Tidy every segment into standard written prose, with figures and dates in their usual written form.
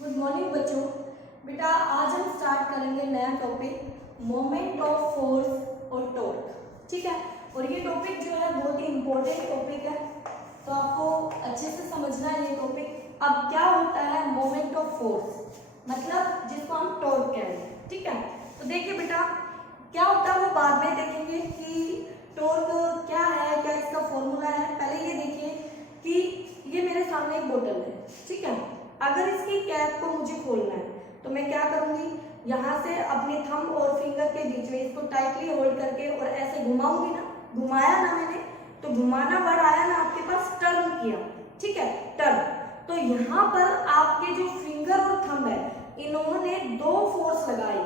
Good morning बच्चों। बेटा आज हम स्टार्ट करेंगे नया टॉपिक मोमेंट ऑफ फोर्स और टॉर्क। ठीक है, और ये टॉपिक जो है बहुत ही इम्पोर्टेंट टॉपिक है, तो आपको अच्छे से समझना है ये टॉपिक। अब क्या होता है मोमेंट ऑफ फोर्स, मतलब जिसको हम टॉर्क कहते हैं। ठीक है, तो देखिए बेटा क्या होता है वो बाद में देखेंगे कि टॉर्क क्या है, क्या इसका फॉर्मूला है। पहले ये देखिए कि ये मेरे सामने एक बोतल है। ठीक है, अगर इसकी कैप को मुझे खोलना है तो मैं क्या करूंगी, यहाँ से अपने थंब और फिंगर के बीच में इसको टाइटली होल्ड करके और ऐसे घुमाऊंगी ना। घुमाया ना मैंने, तो घुमाना वर्ड आया ना आपके पास, टर्न किया। ठीक है, टर्न। तो यहाँ पर आपके जो फिंगर और थंब है इन्होंने दो फोर्स लगाए।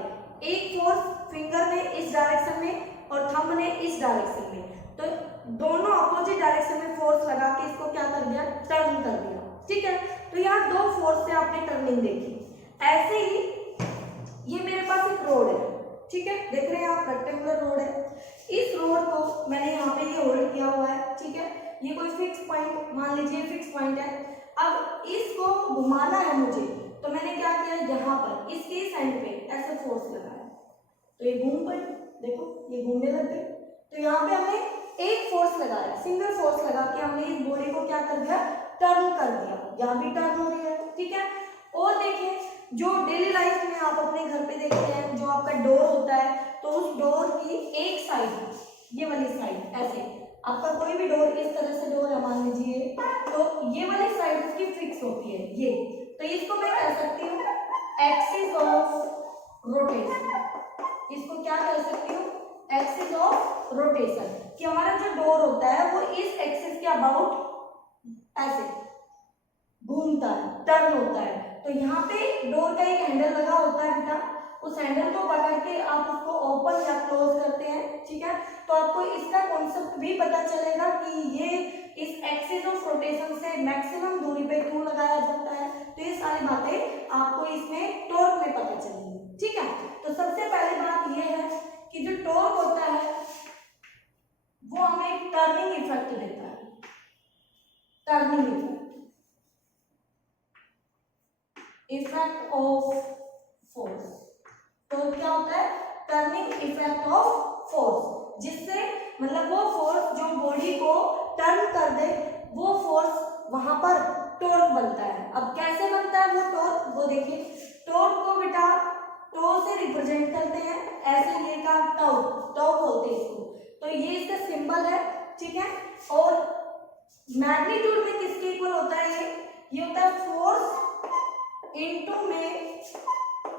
एक फोर्स फिंगर ने इस डायरेक्शन में और थंब ने इस डायरेक्शन में, तो दोनों अपोजिट डायरेक्शन में फोर्स लगा के इसको क्या कर दिया, टर्न कर दिया। ठीक है, तो यहाँ दो फोर्स से आपने टर्निंग देखी। ऐसे ही ये मेरे पास एक रोड है। ठीक है, देख रहे हैं आप, रेक्टेंगुलर रोड है। इस रोड को मैंने यहाँ पे ये होल्ड किया हुआ है। ठीक है, ये कोई फिक्स पॉइंट मान लीजिए, फिक्स पॉइंट है। अब इसको घुमाना है मुझे, तो मैंने क्या किया, यहाँ पर इसके एंड पे ऐसे फोर्स लगाया, तो ये घूम पड़ी। देखो ये घूमने लग गई। तो यहाँ पे हमने एक फोर्स लगाया, सिंगल फोर्स लगा के हमने इस बॉडी को क्या कर दिया, टर्न कर दिया। यहाँ भी टर्न हो रही है। ठीक है, और देखिए जो डेली लाइफ में आप अपने घर पे देखते हैं, जो आपका डोर होता है, तो उस डोर की एक साइड, ये वाली साइड, ऐसे आपका कोई भी डोर इस तरह से डोर है मान लीजिए, तो ये वाली साइड उसकी फिक्स होती है ये। तो इसको मैं कह सकती हूँ एक्सिस ऑफ रोटेशन। इसको क्या कह सकती हूँ, एक्सिस ऑफ रोटेशन, कि हमारा जो डोर होता है वो इस एक्सिस के अबाउट ऐसे घूमता है, टर्न होता है। तो यहाँ पे डोर का एक हैंडल लगा होता है बेटा, उस हैंडल को पकड़ के आप उसको ओपन या क्लोज करते हैं। ठीक है, तो आपको इसका कॉन्सेप्ट भी पता चलेगा कि ये इस एक्सिस ऑफ रोटेशन से मैक्सिमम दूरी पे क्यों लगाया जाता है। तो ये सारी बातें आपको इसमें टॉर्क में पता चलेंगी। ठीक है, तो सबसे पहली बात ये है कि जो टॉर्क होता है वो हमें टर्निंग इफेक्ट देता है। टर्निंग इफेक्ट ऑफ फोर्स, तो क्या होता है, टर्निंग इफेक्ट ऑफ फोर्स, जिससे मतलब वो फोर्स जो बॉडी को टर्न कर दे, वो फोर्स वहां पर टॉर्क बनता है। अब कैसे बनता है वो टॉर्क, वो देखिए, टॉर्क को बेटा टो से रिप्रेजेंट करते हैं, ऐसे ये का टाउ, टाउ बोलते हैं इसको, तो ये इसका सिंबल है। ठीक है, और मैग्नीट्यूड में किसके इक्वल होता है, ये होता है फोर्स इनटू में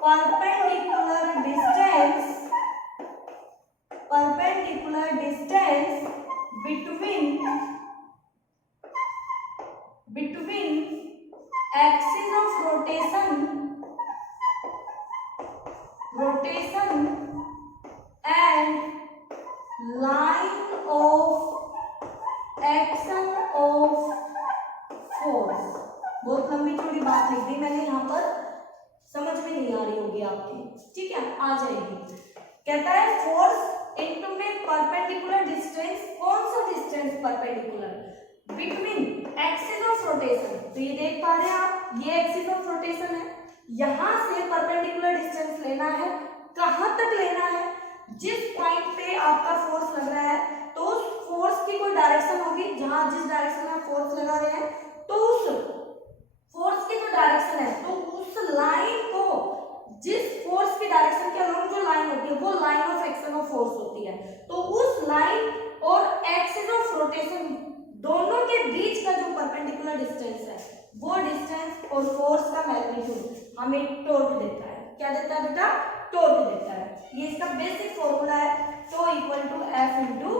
perpendicular distance between axis of rotation and line of action of force. बहुत लंबी चौड़ी बात लिख दी मैंने यहाँ पर, समझ में नहीं आ रही होगी आपके। ठीक है, आ जाएगी। कहता है फोर्स इनटू में परपेंडिकुलर डिस्टेंस, कौन सा distance perpendicular, between axis of rotation. तो ये देख पा रहे हैं आप, ये एक्सिस ऑफ रोटेशन है, यहां से परपेंडिकुलर डिस्टेंस लेना है। कहां तक लेना है, जिस पॉइंट पे आपका फोर्स लग रहा है, तो उस फोर्स की कोई डायरेक्शन होगी, जहां जिस डायरेक्शन में आप फोर्स लगा रहे हैं, तो उस फोर्स की जो डायरेक्शन है, तो उस लाइन को, जिस फोर्स की डायरेक्शन के अलोंग जो लाइन होती है, वो line of action of force होती है। तो उस लाइन और एक्सिस ऑफ रोटेशन दोनों के बीच का जो परपेंडिकुलर डिस्टेंस है, वो डिस्टेंस और फोर्स का मैग्नीट्यूड हमें टॉर्क देता है। क्या देता है बेटा, टॉर्क देता है। ये इसका बेसिक फॉर्मूला है, tau equal to F into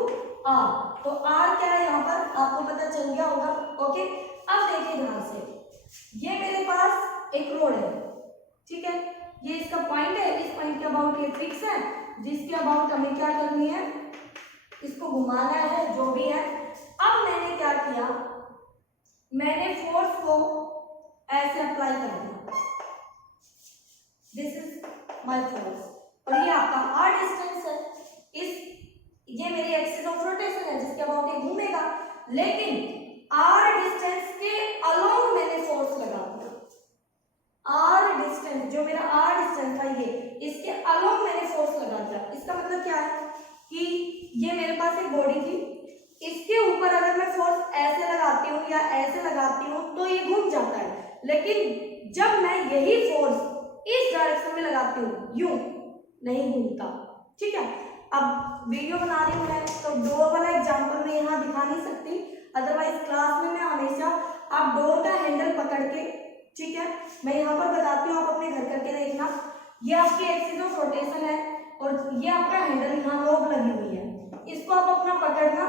r. तो आर क्या है यहाँ पर आपको पता चल गया होगा। ओके, अब देखिए ध्यान से, ये मेरे पास एक रोड है। ठीक है, ये इसका पॉइंट है, इस पॉइंट के अबाउट ये फिक्स है, जिसके अबाउट हमें क्या करनी है, इसको घुमाना है, जो भी है। अब मैंने क्या किया, मैंने फोर्स को ऐसे अप्लाई कर दिया, दिस इज माय फोर्स, और ये आपका आर डिस्टेंस है। ये मेरी एक्सिस ऑफ रोटेशन है, जिसके अबाउट ये घूमेगा, लेकिन आर डिस्टेंस के अलोंग मैंने फोर्स लगा दिया। आर मतलब क्या है कि ये मेरे पास एक बॉडी थी, इसके ऊपर अगर मैं फोर्स ऐसे लगाती हूँ या ऐसे लगाती हूँ तो ये घूम जाता है, लेकिन जब मैं यही फोर्स इस डायरेक्शन में लगाती हूँ, यूं नहीं घूमता। ठीक है, अब वीडियो बना रही हूँ मैं, तो डोर वाला एग्जांपल मैं यहाँ दिखा नहीं सकती, अदरवाइज क्लास में मैं हमेशा आप डोर का हैंडल पकड़ के, ठीक है, मैं यहाँ पर बताती हूँ, आप अपने घर करके देखना। ये आपकी एक्सिस ऑफ रोटेशन है और ये आपका हैंडल यहाँ नॉब लगी हुई है, इसको आप अपना पकड़ना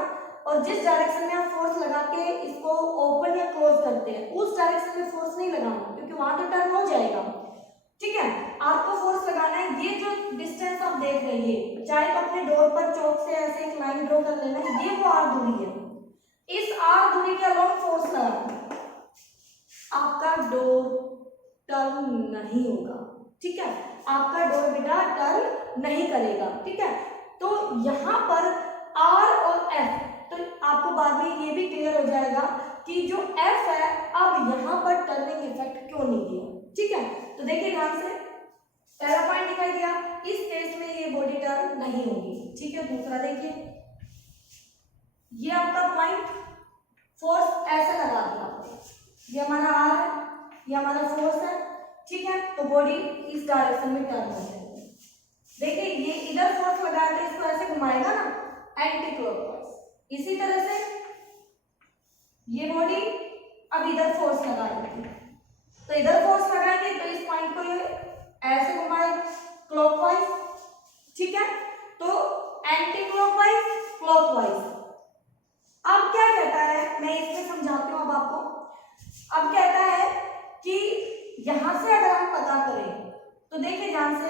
और जिस डायरेक्शन में आप फोर्स लगा के इसको ओपन या क्लोज करते हैं उस डायरेक्शन में फोर्स नहीं लगाना, क्योंकि वहां तो टर्न हो जाएगा। ठीक है, आपको फोर्स लगाना है, ये जो डिस्टेंस आप देख रहे हैं, चाहे तो अपने डोर पर चौक से ऐसे एक लाइन ड्रॉ कर लेना, ये वो आर दूरी है, इस आर दूरी के अलावा फोर्स लगाना, आपका डोर टर्न नहीं होगा। ठीक है, आपका डोर बेटा टर्न नहीं करेगा। ठीक है, तो यहाँ पर आर और एफ, तो आपको बाद में ये भी क्लियर हो जाएगा कि जो एफ है अब यहाँ पर टर्निंग इफेक्ट क्यों नहीं दिया। ठीक है, तो देखिए ध्यान से, पहला पॉइंट दिखाई दिया, इस केस में ये बॉडी टर्न नहीं होगी। ठीक है, दूसरा देखिए, ये आपका पॉइंट फोर्स ऐसे लगा दिया, ये हमारा आर है, ये हमारा फोर्स है। ठीक है, तो बॉडी इस डायरेक्शन में टर्न हो जाएगी। देखिए ये इधर फोर्स लगाया तो इसको ऐसे घुमाएगा ना, एंटी क्लॉकवाइज, इसी तरह से ये बॉडी अब इधर फोर्स लगाएगी, तो इधर फोर्स लगाएंगे तो इस पॉइंट को ये ऐसे घुमाएगा क्लॉकवाइज। ठीक है, तो एंटी क्लॉकवाइज क्लॉकवाइज। अब क्या कहता है, मैं इसमें समझाती हूँ अब आपको। अब कहता है कि यहां से अगर हम पता करें तो देखिए ध्यान से,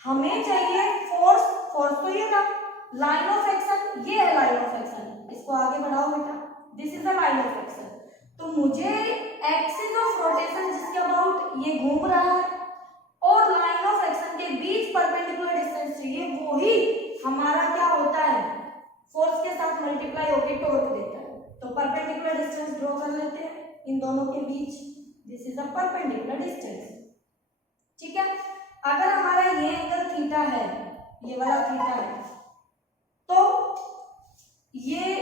हमें चाहिए फोर्स, फोर्स तो ये था, लाइन ऑफ एक्शन, ये है लाइन ऑफ एक्शन, इसको आगे बढ़ाओ बेटा, this is the line of action. तो मुझे एक्सिस ऑफ रोटेशन जिसके अबाउट ये घूम रहा है और लाइन ऑफ एक्शन के बीच परपेंडिकुलर डिस्टेंस चाहिए, वो ही हमारा क्या होता है, फोर्स के साथ मल्टीप्लाई होकर टॉर्क देता है। तो परपेंडिकुलर डिस्टेंस ड्रॉ कर लेते हैं इन दोनों के बीच, this is a perpendicular distance. ठीक है, अगर हमारा ये एंगल थीटा है, ये वाला थीटा है, तो ये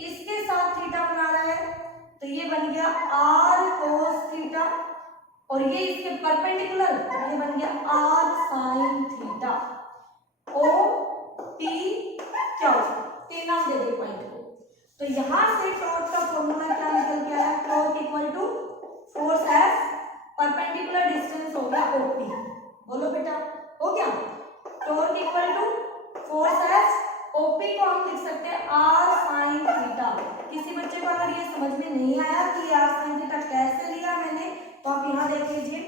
इसके साथ थीटा बना रहा है, तो ये बन गया आर कोस थीटा, और ये इसके परपेंडिकुलर, ये बन गया r sine theta. O P Q, तीन नाम दे दे पॉइंट को। तो यहां से टॉर्क का फॉर्मूला क्या निकल के आया, torque equal to force F, perpendicular distance हो गया ओपी। बोलो बेटा, हो गया, torque equal to force F, OP को हम लिख सकते हैं आर साइन थीटा। किसी बच्चे को अगर ये समझ में नहीं आया कि आर साइन थीटा कैसे लिया मैंने, तो आप यहाँ देख लीजिए,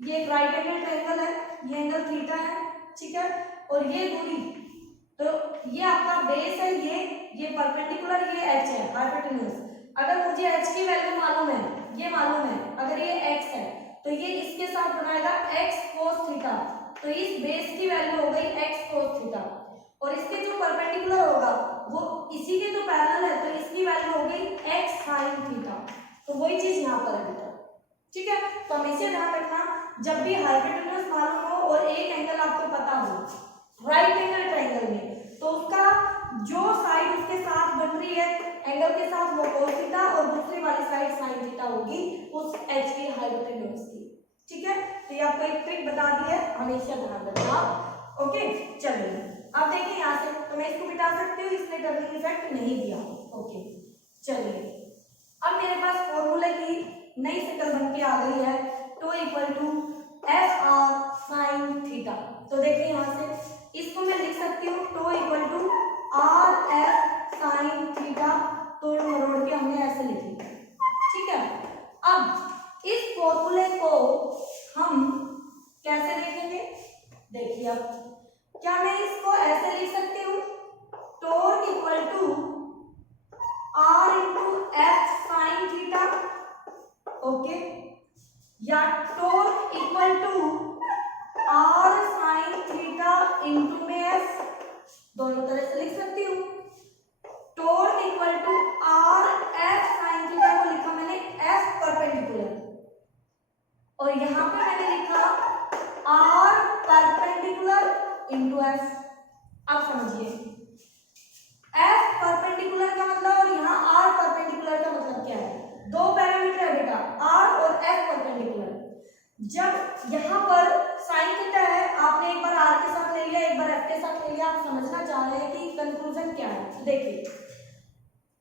ये एक राइट एंगल ट्रायंगल है, ये एंगल थीटा है। ठीक है, और ये दूरी, तो ये आपका बेस है, ये परपेंडिकुलर, ये एच है, हाइपोटेन्यूज। अगर मुझे एच की वैल्यू मालूम है, ये मालूम है, अगर ये एक्स है तो ये इसके साथ बनाएगा एक्स कोस थीटा, तो इस बेस की वैल्यू हो गई एक्स कोस थीटा, और इसके जो परपेंडिकुलर होगा वो इसी के जो पैरेलल है, तो इसकी वैल्यू हो गई एक्स साइन थीटा। तो वही चीज यहाँ पर है बेटा। ठीक है, तो हमेशा ध्यान रखना, जब भी हाइपोटेन्यूज मालूम हो और एक एंगल आपको पता हो राइट एंगल ट्रायंगल में, तो उसका जो साइड उसके साथ बन रही है एंगल के साथ, वो कोस थीटा, और दूसरी वाली साइड साइन थीटा होगी उस एच की हाइपोटेन्यूज की। ठीक है, तो ये आपको एक ट्रिक बता दी है, हमेशा ध्यान रखना। ओके, चलिए अब देखिए यहाँ से, तो मैं इसको मिटा सकती हूँ, इसने टर्निंग इफेक्ट नहीं दिया। ओके, चलिए अब मेरे पास फॉर्मूले की नई शक्ल बन के आ गई है, tau equal to F r sine theta. तो देखिए यहाँ से इसको मैं लिख सकती हूँ, tau equal to are F sine theta, तोड़ मरोड़ के हमने ऐसे लिख लिया। ठीक है, अब इस फॉर्मूले को हम कैसे देखेंगे, देखिए अब क्या मैं इसको ऐसे लिख सकती हूँ, torque equal to R into F sine theta, okay, या torque equal to R sine theta into में एफ, दोनों तरह से लिख सकती हूँ। Torque equal to are F sine theta को लिखा मैंने एफ परपेंडिकुलर, और यहाँ पे मैंने लिखा आर परपेंडिकुलर इंटू एफ। जब यहाँ पर साइन थीटा है, आपने एक बार आर के साथ ले लिया, एक बार एफ के साथ ले लिया, आप समझना चाह रहे हैं कि कंक्लूजन क्या है। देखिए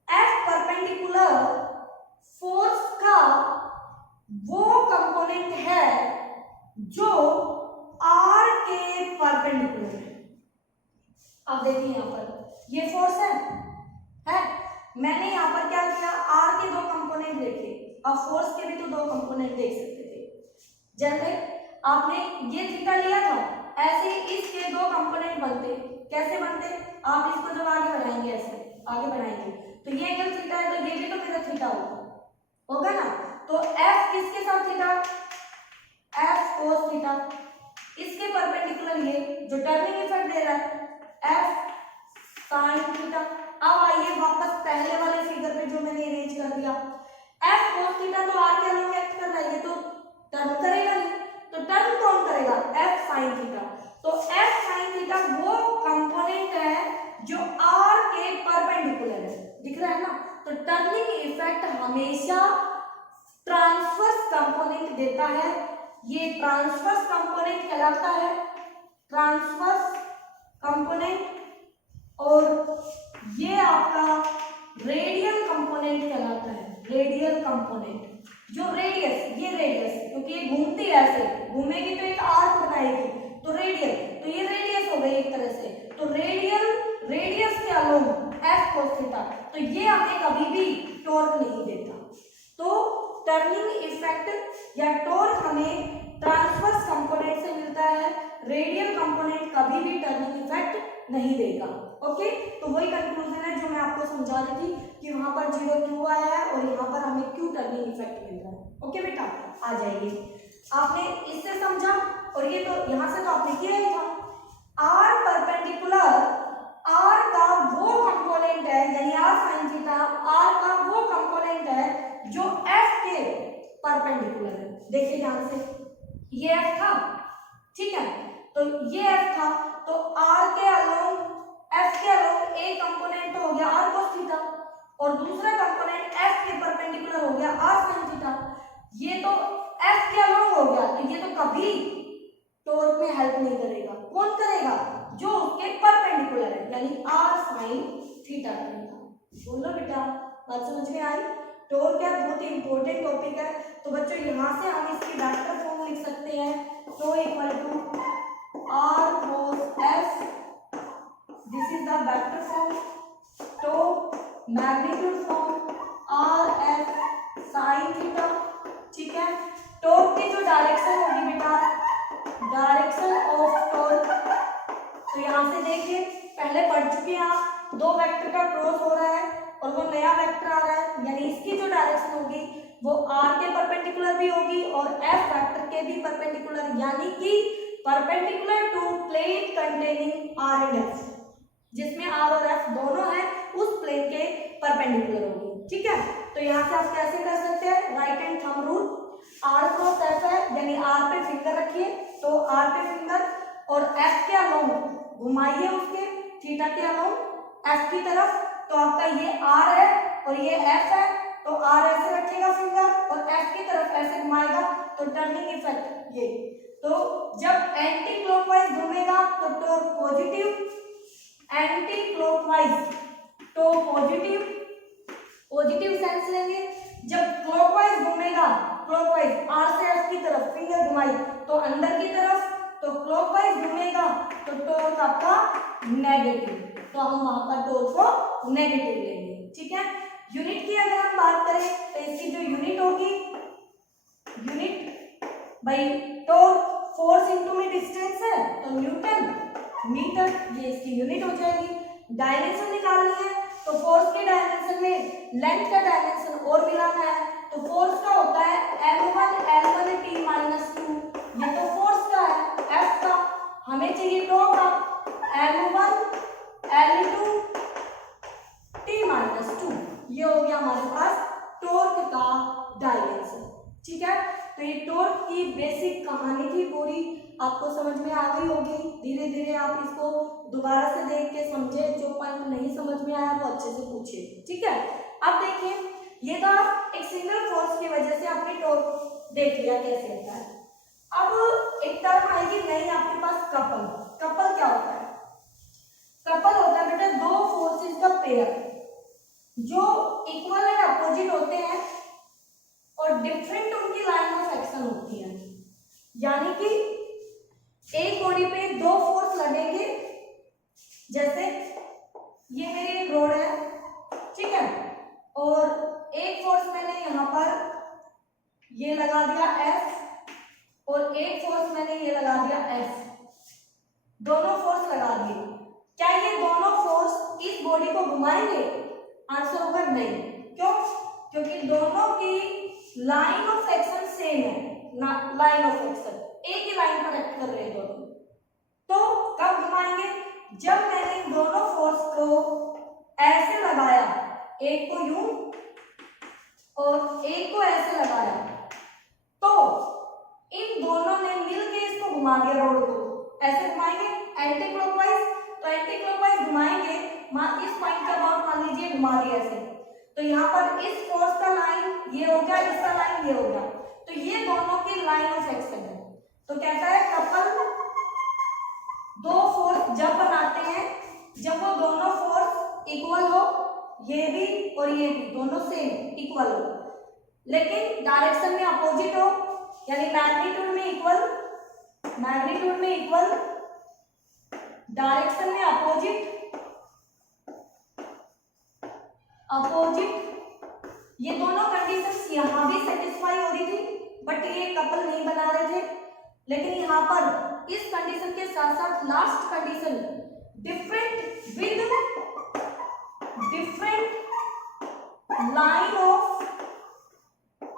एफ परपेंडिकुलर फोर्स का वो कंपोनेंट है जो आर के परपेंडिकुलर है। अब देखिए यहाँ पर ये फोर्स है? मैंने यहाँ पर क्या किया, आर के दो कंपोनेंट देखे, अब फोर्स के भी तो दो कंपोनेंट देख सकते थे। जैसे आपने ये थीटा लिया था, ऐसे इसके दो कंपोनेंट बनते, कैसे बनते, आप इसको जब आगे बढ़ाएंगे, ऐसे आगे बढ़ाएंगे तो ये एंगल थीटा है, तो ये भी तो मेरा थीटा होगा ना। तो एफ किसके साथ थीटा, एफ कोस थीटा, इसके परपेंडिकुलर ये जो टर्निंग इफेक्ट दे रहा है एफ साइन थीटा। अब आइए वापस पहले वाले फिगर पे जो मैंने इरेज कर दिया, एफ कोस थीटा तो आर के अलोंग एक्ट कर रहा है, ये तो टर्न करेगा नहीं, तो टर्न कौन करेगा, एफ साइन थीटा। तो एफ साइन थीटा वो कंपोनेंट है जो आर के परपेंडिकुलर है, दिख रहा है ना। तो टर्निंग इफेक्ट हमेशा ट्रांसवर्स कंपोनेंट देता है, ये ट्रांसवर्स कंपोनेंट कहलाता है, ट्रांसवर्स कंपोनेंट, और ये आपका रेडियल कंपोनेंट कहलाता है, रेडियल कंपोनेंट। जो रेडियस, ये रेडियस क्योंकि ये घूमती है, ऐसे घूमेगी तो एक आर्क बनाएगी, तो रेडियल, तो ये रेडियस हो गई एक तरह से। तो रेडियस के अलोंग एफ कोस थीटा, तो ये हमें कभी भी टॉर्क नहीं देता। तो टर्निंग इफेक्ट या टॉर्क हमें ट्रांसवर्स कंपोनेंट से मिलता है, रेडियल कंपोनेंट कभी भी टर्निंग इफेक्ट नहीं देगा। ओके, तो वही कंक्लूजन है जो मैं आपको समझा रही थी कि वहां पर 0 क्यों आया है और यहाँ पर हमें क्यों टर्निंग इफेक्ट मिल रहा है। ओके बेटा, आ जाइए, आपने इससे समझा, और ये तो यहाँ से तो आपने किया ही था। आर परपेंडिकुलर, आर का वो कंपोनेंट है, यानी आर साइन थीटा आर का वो कंपोनेंट है जो एफ के परपेंडिकुलर है। देखिए ध्यान से, ये एफ था, ठीक है, तो ये एफ था, तो आर के अलोंग, एफ के अलोंग एक कंपोनेंट तो हो गया आर कोस थीटा, और दूसरा कंपोनेंट एफ के परपेंडिकुलर हो गया आर साइन थीटा। ये तो एफ के अलोंग हो गया, तो ये तो कभी टॉर्क में हेल्प नहीं करेगा। कौन करेगा, जो उसके परपेंडिकुलर है, यानी आर साइन थीटा करेगा। बोलो बेटा, बात समझ में आई। टॉर्क क्या बहुत ही इंपॉर्टेंट टॉपिक है। तो बच्चों यहाँ से हम इसकी वेक्टर फॉर्म लिख सकते हैं, tau equal to r cross F, this is the vector form. Tau magnitude form r F sine theta, ठीक है। टॉर्क की जो डायरेक्शन होगी बेटा, डायरेक्शन ऑफ टॉर्क, तो यहाँ से देखिए पहले पढ़ चुके हैं आप, दो वेक्टर का क्रॉस हो रहा है और वो नया वेक्टर आ रहा है, यानी इसकी जो डायरेक्शन होगी वो आर के परपेंडिकुलर भी होगी और एफ वेक्टर के भी परपेंडिकुलर, यानी कि perpendicular to plane containing r and F, जिसमें आर और एफ दोनों हैं, उस प्लेन के परपेंडिकुलर होगी, ठीक है। तो यहाँ से आप कैसे कर सकते हैं, right hand thumb rule, r cross F है, यानी आर पे फिंगर रखिए, तो आर पे फिंगर और एफ के अलोंग घुमाइए, उसके थीटा के अलोंग एफ की तरफ, तो आपका ये आर है और ये एफ है, तो आर ऐसे रखेगा फिंगर और एफ की तरफ ऐसे घुमाएगा, तो टर्निंग इफेक्ट ये। तो जब एंटी क्लॉकवाइज घूमेगा तो टॉर्क पॉजिटिव, एंटी क्लॉकवाइज तो पॉजिटिव, पॉजिटिव सेंस लेंगे। जब क्लॉकवाइज घूमेगा, क्लॉकवाइज आर से एफ की तरफ फिंगर घुमाई तो अंदर की तरफ, तो क्लॉकवाइज घूमेगा तो टॉर्क आपका नेगेटिव, तो हम वहां पर टॉर्क को नेगेटिव लेंगे, ठीक है। यूनिट की अगर हम बात करें तो इसकी जो यूनिट होगी, unit by torque, force into में डिस्टेंस है तो न्यूटन मीटर, ये इसकी यूनिट हो जाएगी। डायमेंशन निकालनी है तो फोर्स के डायमेंशन में लेंथ का डायमेंशन और मिलाना है, तो फोर्स का होता है L1 L1 T-2, ये तो फोर्स का है, F का हमें चाहिए टॉर्क का L1 L2 T-2, ये हो गया हमारे पास टॉर्क का डायमेंशन, ठीक है। तो ये टॉर्क की बेसिक कहानी थी पूरी, आपको समझ में आ गई होगी। धीरे धीरे आप इसको दोबारा से देख के समझे, जो पॉइंट नहीं समझ में आया वो अच्छे से पूछे, ठीक है। अब देखिए, ये तो आप एक सिंगल फोर्स की वजह से आपने टॉर्क देख लिया कैसे होता है। अब एक टर्म आएगी नहीं आपके पास, कपल। कपल क्या होता है? कपल होता है बेटा दो फोर्सेस का पेयर जो इक्वल एंड अपोजिट होते हैं और डिफरेंट उनकी लाइन ऑफ एक्शन होती है। यानी कि एक बॉडी पे दो फोर्स लगेंगे, जैसे ये मेरी एक रोड है, ठीक है, और एक फोर्स मैंने यहाँ पर ये लगा दिया F और एक फोर्स मैंने ये लगा दिया F, दोनों फोर्स लगा दिए। क्या ये दोनों फोर्स इस बॉडी को घुमाएंगे? आंसर होगा नहीं। क्यों? क्योंकि दोनों की लाइन ऑफ एक्शन सेम है, लाइन ऑफ एक्शन एक ही लाइन पर एक्ट कर रहे हैं दोनों। तो कब घुमाएंगे? जब मैंने इन दोनों फोर्स को ऐसे लगाया, एक को यूं और एक को ऐसे लगाया, तो इन दोनों ने मिलके इसको घुमा दिया, रोड को ऐसे घुमाएंगे एंटी क्लॉकवाइज, तो एंटी क्लॉकवाइज घुमाएंगे, इस पॉइंट का अबाउट मान लीजिए घुमा दिया ऐसे, तो यहाँ पर इस फोर्स का लाइन ये हो गया, इसका लाइन ये हो गया, तो ये दोनों की लाइन ऑफ एक्शन है। तो कहता है कपल दो फोर्स जब बनाते हैं जब वो दोनों फोर्स इक्वल हो, ये भी और ये भी दोनों सेम इक्वल हो, लेकिन डायरेक्शन में अपोजिट हो, यानी मैग्नीट्यूड में इक्वल, मैग्नीट्यूड में इक्वल, डायरेक्शन में अपोजिट, ये दोनों कंडीशंस यहां भी सेटिस्फाई हो रही थी, बट ये कपल नहीं बना रहे थे। लेकिन यहां पर इस कंडीशन के साथ साथ last condition different with different line of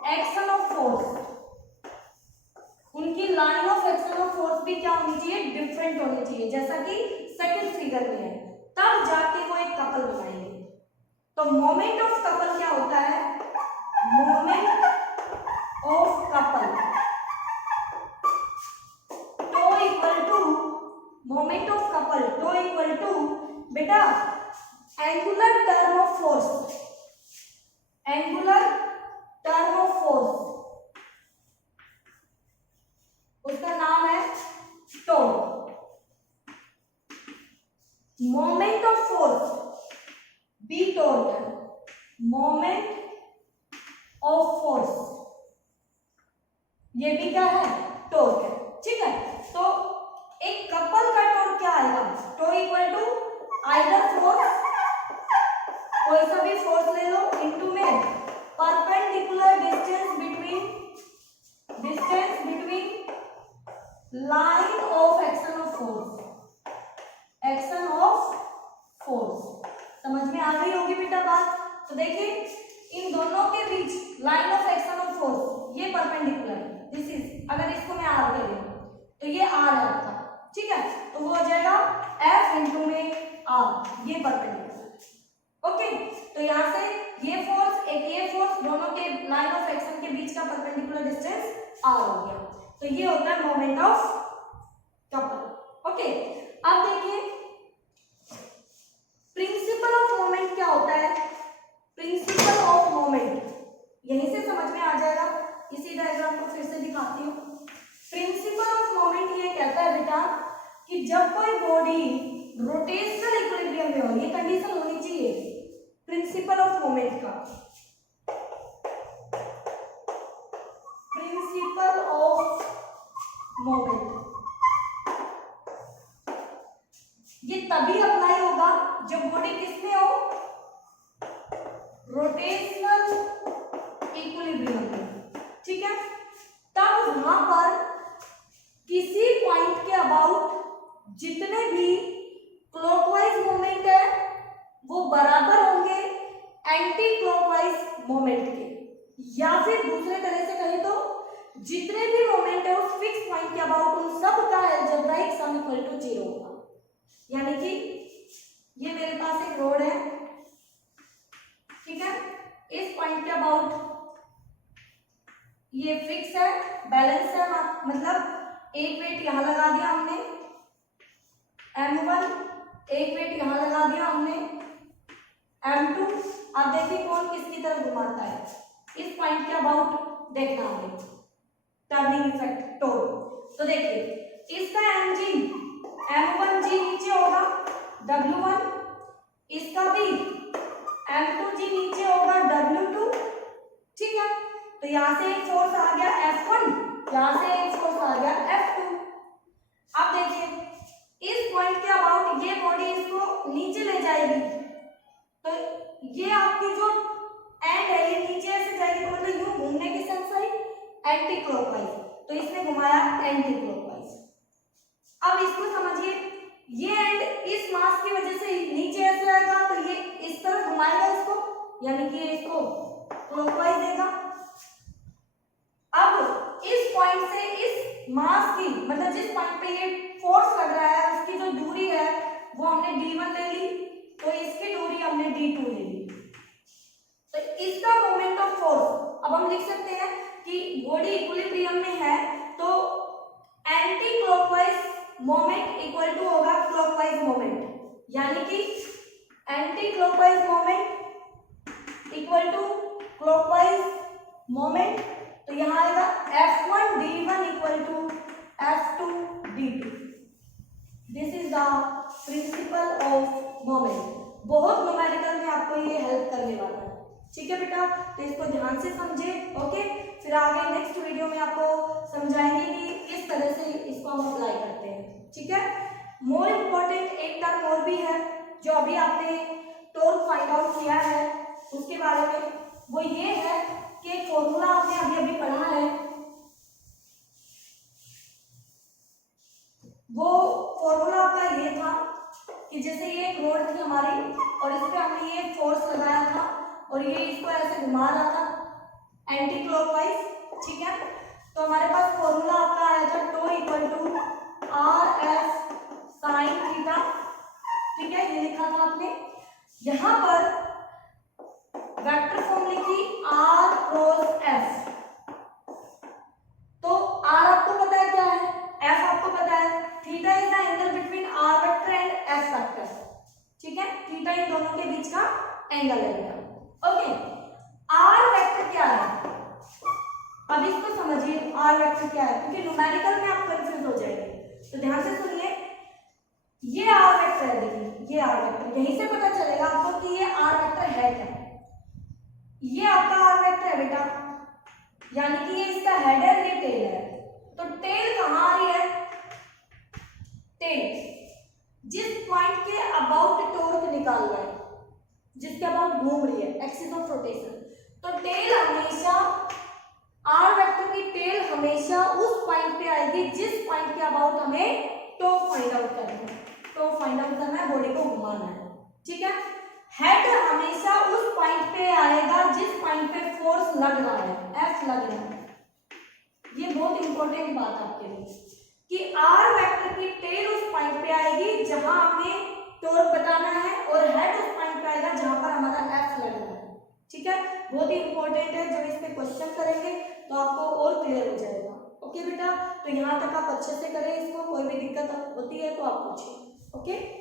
action of force, उनकी line of action of force भी क्या होनी चाहिए? डिफरेंट होनी चाहिए, जैसा कि सेकंड फिगर में है, तब जाके वो एक कपल बनाएंगे। तो मोमेंट ऑफ कपल क्या होता है? Moment of couple tau equal to, moment of couple tau equal to बेटा angular term of force, angular term of force, उसका नाम है टॉर्क। मोमेंट ऑफ फोर्स बी टॉर्क है, मोमेंट ऑफ फोर्स ये भी क्या है? टॉर्क है, ठीक है। तो एक कपल का टॉर्क क्या आएगा? Tau equal to either force, कोई सा भी फोर्स ले लो, इनटू में perpendicular distance between line of action of force, action of force. समझ में आ गई होगी बेटा बात? तो देखिए इन दोनों के बीच line of action of force ये परपेंडिकुलर है, दिस इज, अगर इसको मैं आर दे दूं तो ये आर है आपका, ठीक है, तो वो हो जाएगा एफ इंटू में आर, ये परपेंडिकुलर। ओके, तो यहाँ से ये फोर्स एक ये फोर्स, दोनों के लाइन ऑफ एक्शन के बीच का परपेंडिकुलर डिस्टेंस आर हो गया, तो ये होता है मोमेंट ऑफ कपल। ओके, अब देखिए प्रिंसिपल ऑफ मोमेंट क्या होता है? प्रिंसिपल ऑफ मोमेंट यहीं से समझ में आ जाएगा, इसी डायग्राम को फिर से दिखाती हूँ। प्रिंसिपल ऑफ मोमेंट ये कहता है बेटा कि जब कोई बॉडी रोटेशनल इक्विलिब्रियम में हो, ये कंडीशन होनी चाहिए प्रिंसिपल ऑफ मोमेंट का, प्रिंसिपल ऑफ मोमेंट ये तभी अप्लाई होगा जब बॉडी किसमें हो? रोटेशनल इक्विलिब्रियम में, ठीक है। तब वहां पर किसी पॉइंट के अबाउट जितने भी क्लॉकवाइज मोमेंट है वो बराबर होंगे एंटी क्लॉकवाइज मोमेंट के, या फिर दूसरे तरह से कहें तो जितने भी मोमेंट है उस फिक्स पॉइंट के अबाउट उन सब का अलजेब्राइक सम इक्वल टू 0 होगा। यानी कि ये मेरे पास एक रोड है, ठीक है, इस पॉइंट के अबाउट ये फिक्स है, बैलेंस है, मतलब एक वेट यहां लगा दिया हमने M1, एक वेट यहां लगा दिया हमने M2। अब देखिए कौन किसकी तरफ घुमाता है, इस पॉइंट के अबाउट देखना हमें। Turning effect torque. तो देखिए इसका mg m1g नीचे होगा w1, इसका भी m2g नीचे होगा w2, ठीक है। तो यहां से एक फोर्स आ गया F1, यहां से एक फोर्स आ गया F2। अब देखिए इस पॉइंट के अबाउट ये बॉडी इसको नीचे ले जाएगी, तो ये आपकी जो एंड है ये नीचे से जाएगी, तो मतलब यूं घूमने की सेंस आई एंटी क्लॉकवाइज, तो इसने घुमाया एंटी क्लॉकवाइज। अब इसको समझिए, ये एंड इस मास की वजह से नीचे ऐसे आएगा, तो ये इस तरह घुमाएगा इसको, यानी कि इसको क्लॉकवाइज देगा। अब इस पॉइंट से इस मास की, मतलब जिस पॉइंट पे ये फोर्स लग रहा है उसकी जो दूरी है वो हमने d1 ले ली, तो इसकी दूरी हमने d2 ले ली। तो इसका मोमेंट ऑफ फोर्स अब हम लिख सकते हैं कि बॉडी इक्विलिब्रियम में है, तो anti clockwise moment equal to होगा क्लॉकवाइज मोमेंट, यानी कि anti clockwise moment equal to clockwise moment. तो यहाँ आएगा F1 d1 equal to F2 d2। This is the principle of moment. बहुत न्यूमेरिकल में आपको ये हेल्प करने वाला है, ठीक है बेटा, तो इसको ध्यान से समझे। ओके, फिर आगे नेक्स्ट वीडियो में आपको समझाएंगे कि किस तरह से इसको हम अप्लाई करते हैं, ठीक है। मोर इम्पोर्टेंट एक टर्म और भी है जो अभी आपने टॉर्क फाइंड आउट किया है उसके बारे में, वो ये है कि एक फॉर्मूला आपने अभी अभी पढ़ा है, वो फॉर्मूला आपका ये था कि जैसे ये एक रोड थी हमारी और इस पे हमने ये फोर्स लगाया था और ये इसको ऐसे घुमा रहा था एंटी क्लॉकवाइज, ठीक है। तो हमारे पास फॉर्मूला आपका आया था tau equal to are F sine theta, ठीक है, ये लिखा था आपने। यहां पर वेक्टर फॉर्म लिखी आर क्रॉस एफ। तो आर आपको पता है क्या है, एफ आपको पता है, theta is the angle between r vector and F vector, ठीक है, थीटा इन दोनों के बीच का एंगल है बेटा। ओके, आर वेक्टर क्या है, अब इसको समझिए आर वेक्टर क्या है, क्योंकि न्यूमेरिकल में आप कंफ्यूज हो जाएंगे, तो ध्यान से सुनिए। ये आर वेक्टर है, देखिए ये आर वेक्टर, यहीं से पता चलेगा आपको कि ये आर वेक्टर है क्या। ये आपका आर वेक्टर है बेटा, यानी कि ये इसका हेड है, ये टेल है। तो टेल कहाँ आ रही है, टेल जिस पॉइंट के अबाउट टॉर्क निकाल रहा है, जिसके अबाउट घूम रही है, एक्सिस ऑफ रोटेशन। तो टेल हमेशा, आर वेक्टर की टेल हमेशा उस पॉइंट पे आएगी जिस पॉइंट के अबाउट हमें टॉर्क फाइंड आउट करना है, टॉर्क फाइंड आउट करना है, बॉडी को घुमाना है, ठीक है। हेड हमेशा उस पॉइंट पे आएगा जिस पॉइंट पे फोर्स लग रहा है, एफ लग रहा है। ये बहुत इंपॉर्टेंट बात आपके लिए कि आर वेक्टर की टेल उस पॉइंट पे आएगी जहां हमें टॉर्क बताना है और हेड उस पॉइंट पे आएगा जहां पर हमारा एफ लग रहा है, ठीक है। बहुत ही इंपॉर्टेंट है, जब इस पे क्वेश्चन करेंगे तो आपको और क्लियर हो जाएगा। ओके बेटा, तो यहाँ तक आप अच्छे से करें इसको, कोई भी दिक्कत होती है तो आप पूछिए। ओके।